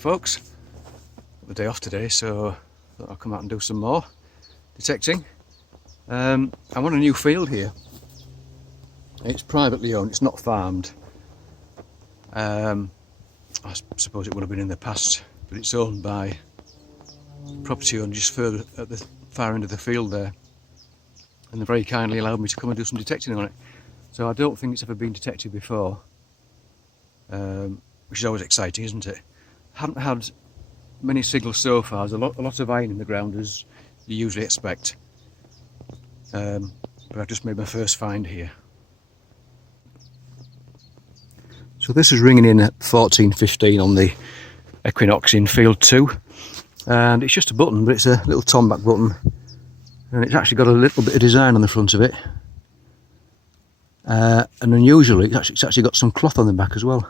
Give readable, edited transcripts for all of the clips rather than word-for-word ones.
folks, the day off today, so I'll come out and do some more detecting. I'm on a new field here. It's privately owned, it's not farmed. I suppose it would have been in the past, but it's owned by property owner just further at the far end of the field there, and they very kindly allowed me to come and do some detecting on it. So I don't think it's ever been detected before, which is always exciting, isn't it? Haven't had many signals so far. There's a lot of iron in the ground, as you usually expect, but I've just made my first find here. So this is ringing in at 14:15 on the Equinox in field 2, and it's just a button, but it's a little tomback button, and it's actually got a little bit of design on the front of it, and unusually it's actually got some cloth on the back as well.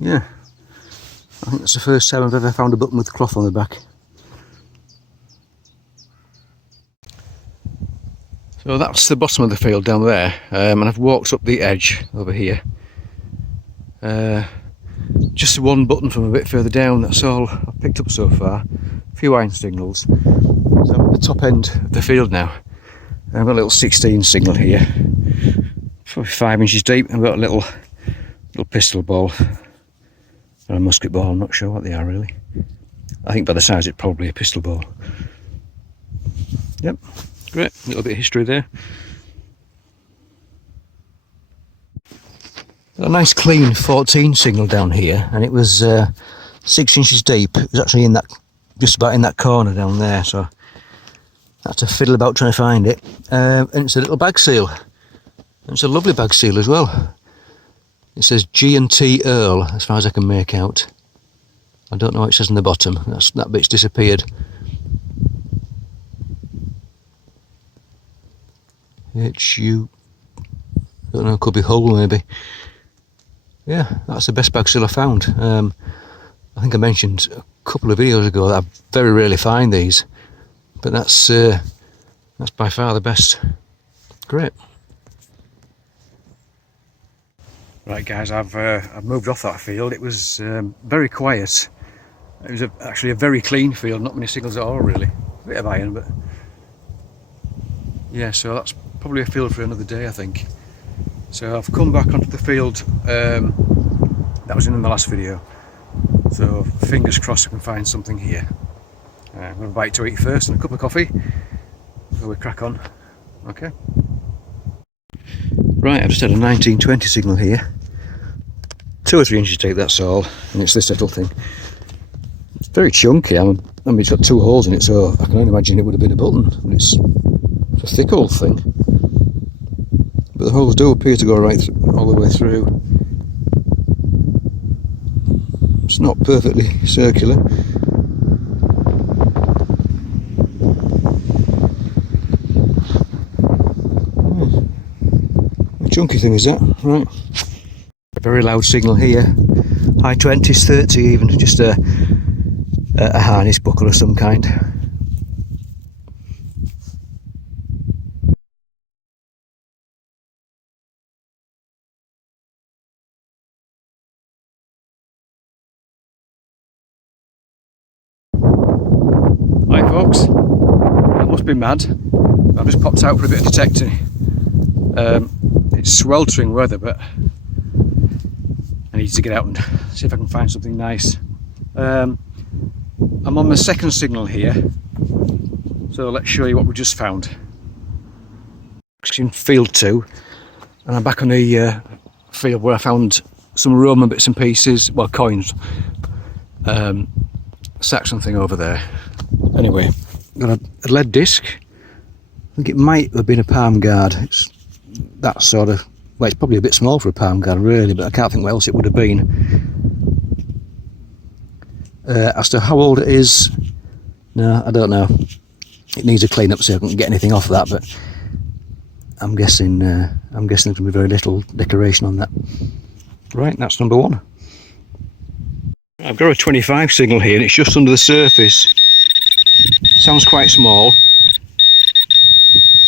Yeah, I think that's the first time I've ever found a button with cloth on the back. So that's the bottom of the field down there, and I've walked up the edge over here. Just one button from a bit further down, that's all I've picked up so far. A few iron signals. So I'm at the top end of the field now. I've got a little 16 signal here, probably 5 inches deep. I've got a little pistol ball. Or a musket ball, I'm not sure what they are really. I think by the size it's probably a pistol ball. Yep, great, a little bit of history there. A nice clean 14 signal down here, and it was 6 inches deep. It was actually in that, just about in that corner down there, so I had to fiddle about trying to find it. And it's a little bag seal. And it's a lovely bag seal as well. It says G&T Earl, as far as I can make out. I don't know what it says on the bottom. That bit's disappeared. HU, I don't know, could be Hull maybe. Yeah, that's the best bag seal I found. I think I mentioned a couple of videos ago that I very rarely find these, but that's by far the best. Great. Right guys, I've moved off that field. It was very quiet. It was actually a very clean field, not many signals at all really. A bit of iron, but yeah, so that's probably a field for another day I think. So I've come back onto the field that was in the last video. So fingers crossed I can find something here. I'm going to have a bite to eat first and a cup of coffee before we crack on. Okay. Right, I've just had a 1920 signal here. 2 or 3 inches deep, that's all, and it's this little thing. It's very chunky. I mean, it's got 2 holes in it, so I can only imagine it would have been a button. And it's a thick old thing, but the holes do appear to go right all the way through. It's not perfectly circular. Chunky thing is that, right? A very loud signal here, high 20s, 30 even, just a harness buckle of some kind. Hi folks, I must be mad. I've just popped out for a bit of detecting. It's sweltering weather, but I need to get out and see if I can find something nice. I'm on the second signal here, so let's show you what we just found. It's in field 2, and I'm back on the field where I found some Roman bits and pieces, well, coins, Saxon thing over there. Anyway, got a lead disc. I think it might have been a palm guard. It's that sort of, well, it's probably a bit small for a palm guard really, but I can't think what else it would have been. As to how old it is, no, I don't know. It needs a clean up so I can get anything off that, but I'm guessing there's going to be very little decoration on that. Right, that's number 1. I've got a 25 signal here, and it's just under the surface. Sounds quite small.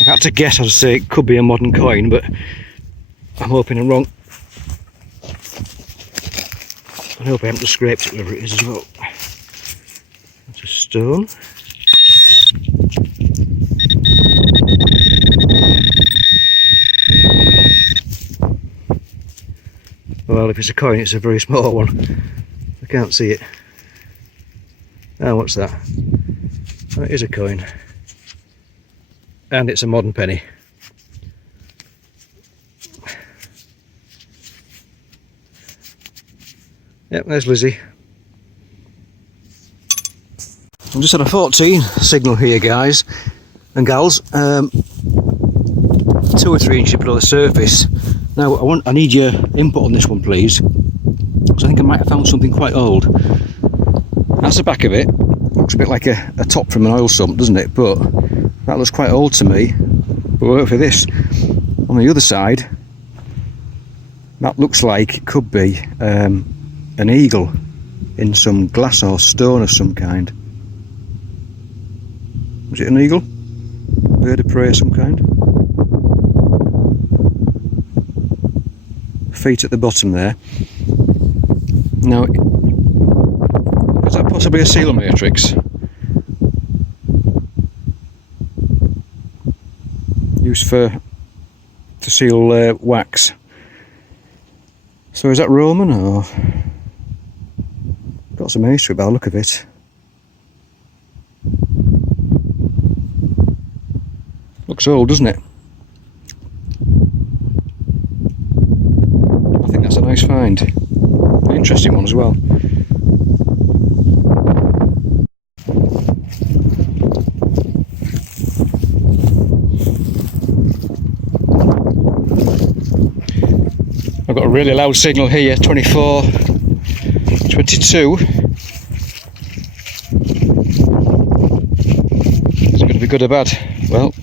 If I had to guess, I'd say it could be a modern coin, but I'm hoping I'm wrong. I hope I haven't just scraped it, whatever it is as well. That's a stone. Well, if it's a coin, it's a very small one. I can't see it. Oh, what's that? Oh, it is a coin. And it's a modern penny. Yep, there's Lizzie. I'm just at a 14 signal here, guys and gals. 2 or 3 inches below the surface. Now I need your input on this one, please, because I think I might have found something quite old. That's the back of it. Looks a bit like a top from an oil sump, doesn't it? But that looks quite old to me. But we'll wait for this. On the other side, that looks like it could be an eagle in some glass or stone of some kind. Was it an eagle? Bird of prey of some kind? Feet at the bottom there. Now, is that possibly a seal matrix? Used to seal wax. So is that Roman, or got some age to it by the look of it? Looks old, doesn't it? I think that's a nice find. An interesting one as well. I've got a really loud signal here, 24, 22. Is it going to be good or bad? Well,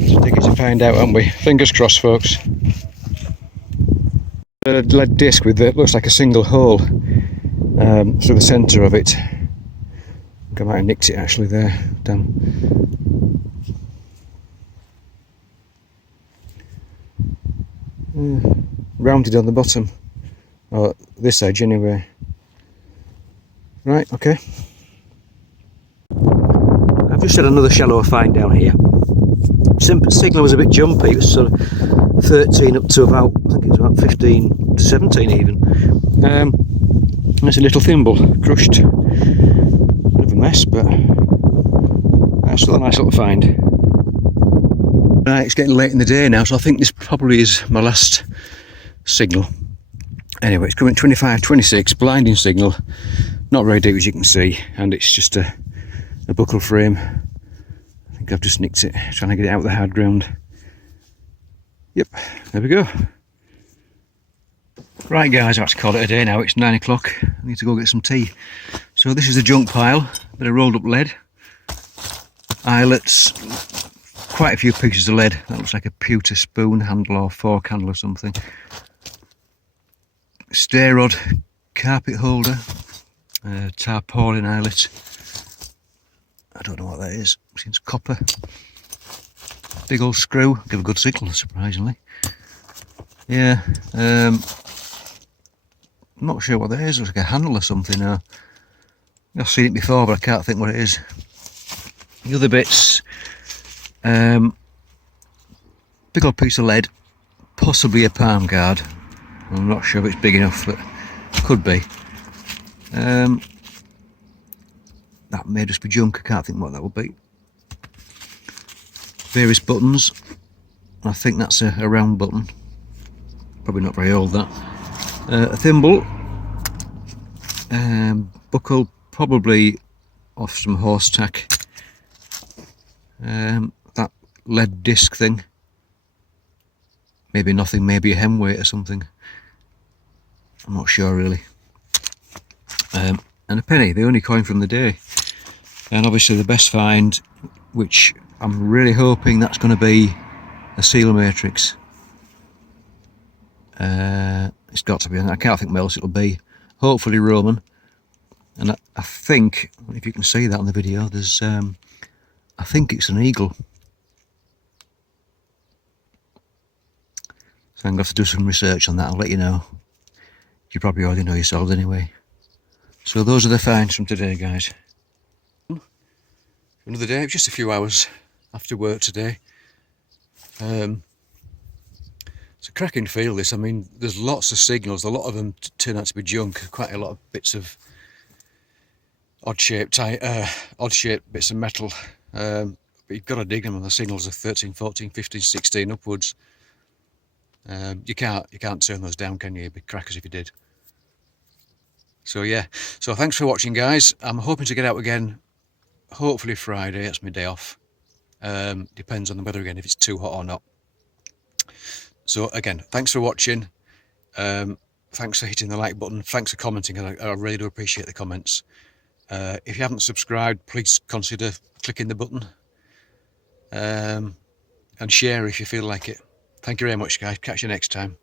let's dig it to find out, aren't we? Fingers crossed, folks. A lead disc with looks like a single hole through the centre of it. I think I might have nicked it actually there. Damn. Rounded on the bottom, or this edge anyway. Right, okay. I've just had another shallower find down here. Signal was a bit jumpy. It was sort of 13 up to about, I think it was about 15 to 17 even. There's a little thimble, crushed. Bit of a mess, but that's still a nice little find. Right, it's getting late in the day now, so I think this probably is my last signal. Anyway, it's coming 25, 26, blinding signal, not very deep as you can see, and it's just a buckle frame. I think I've just nicked it, trying to get it out of the hard ground. Yep, there we go. Right guys, I have to call it a day now. It's 9 o'clock, I need to go get some tea. So this is the junk pile, a bit of rolled up lead, eyelets, quite a few pieces of lead. That looks like a pewter spoon handle or fork handle or something. Stair rod, carpet holder, tarpaulin eyelet. I don't know what that is. Seems copper. Big old screw. Give a good signal, surprisingly. Yeah. I'm not sure what that is. Looks like a handle or something. I've seen it before, but I can't think what it is. The other bits. Big old piece of lead, possibly a palm guard. I'm not sure if it's big enough, but could be. That may just be junk, I can't think what that would be. Various buttons. I think that's a round button. Probably not very old, that. A thimble. Buckle, probably off some horse tack. That lead disc thing. Maybe nothing, maybe a hem weight or something. I'm not sure really. And a penny, the only coin from the day. And obviously the best find, which I'm really hoping that's going to be a seal matrix. It's got to be, I can't think what else it'll be. Hopefully Roman. And I think, if you can see that on the video, there's, I think it's an eagle. I'm going to have to do some research on that. I'll let you know. You probably already know yourselves anyway. So those are the finds from today, guys. Another day, just a few hours after work today. It's a cracking field, this. I mean, there's lots of signals. A lot of them turn out to be junk. Quite a lot of bits of odd-shaped bits of metal. But you've got to dig them, and the signals are 13, 14, 15, 16 upwards. You can't turn those down, can you? You'd be crackers if you did. So yeah, so thanks for watching, guys. I'm hoping to get out again, hopefully Friday. That's my day off. Depends on the weather again, if it's too hot or not. So again, thanks for watching. Thanks for hitting the like button. Thanks for commenting. I really do appreciate the comments. If you haven't subscribed, please consider clicking the button. And share if you feel like it. Thank you very much, guys. Catch you next time.